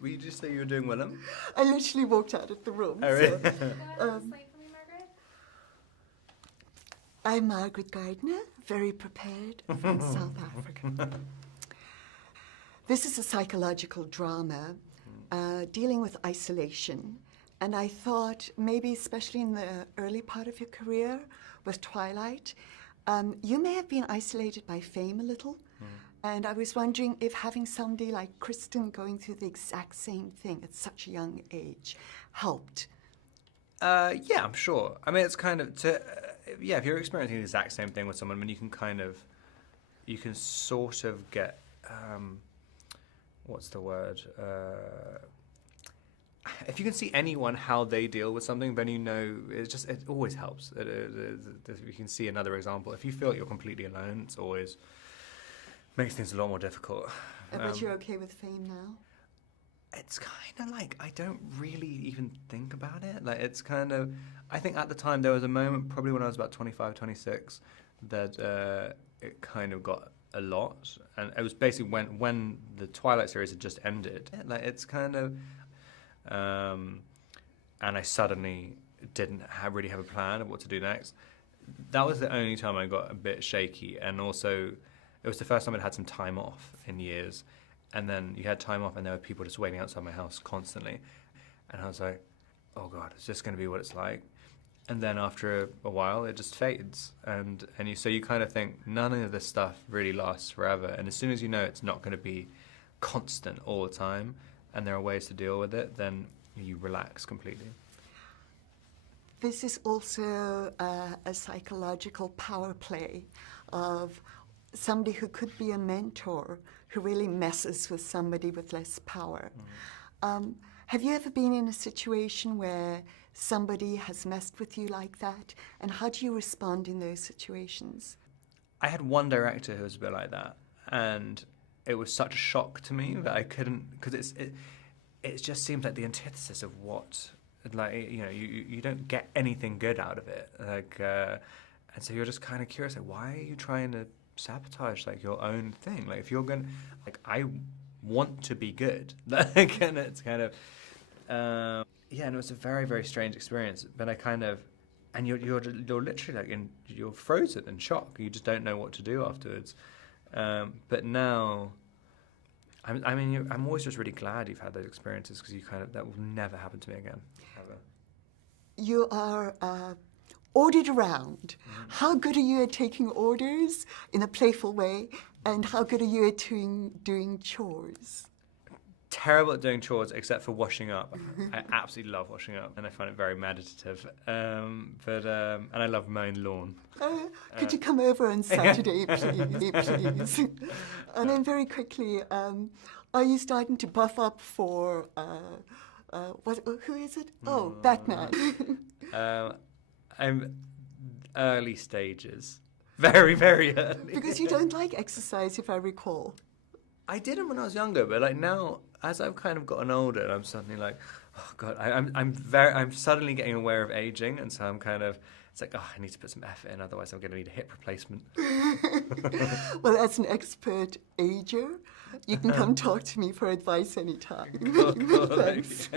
Were you just say you were doing Willem? I literally walked out of the room. Oh, really? So, Go ahead and slate for me, Margaret. I'm Margaret Gardiner, very prepared from South Africa. This is a psychological drama dealing with isolation. And I thought maybe especially in the early part of your career with Twilight, you may have been isolated by fame a little. And I was wondering if having somebody like Kristen going through the exact same thing at such a young age helped. Yeah, I'm sure. I mean, it's kind of, if you're experiencing the exact same thing with someone, then you can sort of get, what's the word? If you can see anyone how they deal with something, then you know, it always helps. You can see another example. If you feel like you're completely alone, it's always makes things a lot more difficult. But you're okay with fame now? It's kind of like, I don't really even think about it. Like, it's kind of, I think at the time there was a moment, probably when I was about 25, 26, that it kind of got a lot. And it was basically when the Twilight series had just ended. Like, it's kind of, and I suddenly didn't really have a plan of what to do next. That was the only time I got a bit shaky. And also, it was the first time I'd had some time off in years. And then you had time off and there were people just waiting outside my house constantly. And I was like, oh God, it's just going to be what it's like. And then after a while, it just fades. So you kind of think none of this stuff really lasts forever. And as soon as you know it's not going to be constant all the time and there are ways to deal with it, then you relax completely. This is also a psychological power play of somebody who could be a mentor who really messes with somebody with less power. Have you ever been in a situation where somebody has messed with you like that? And how do you respond in those situations? I had one director who was a bit like that. And it was such a shock to me that I couldn't, because it just seems like the antithesis of what, like, you know, you don't get anything good out of it. Like, and so you're just kind of curious, like, why are you trying to sabotage like your own thing? Like, if you're gonna, like, I want to be good, like, and it's kind of and it was a very, very strange experience. But I kind of, and you're literally like you're frozen in shock. You just don't know what to do afterwards. But now, I'm always just really glad you've had those experiences, because that will never happen to me again, ever. You are ordered around. How good are you at taking orders in a playful way, and how good are you at doing chores? Terrible at doing chores, except for washing up. I absolutely love washing up, and I find it very meditative. And I love mowing lawn. Could you come over on Saturday, please? And then very quickly, are you starting to buff up for, who is it? Oh, Batman. I'm early stages. Very, very early. Because you don't like exercise, if I recall. I didn't when I was younger, but like now, as I've kind of gotten older, I'm suddenly like, oh God, I'm suddenly getting aware of aging, and so I'm kind of, it's like, oh, I need to put some effort in, otherwise I'm going to need a hip replacement. Well, as an expert ager, you can come talk to me for advice anytime. Cool. Thanks.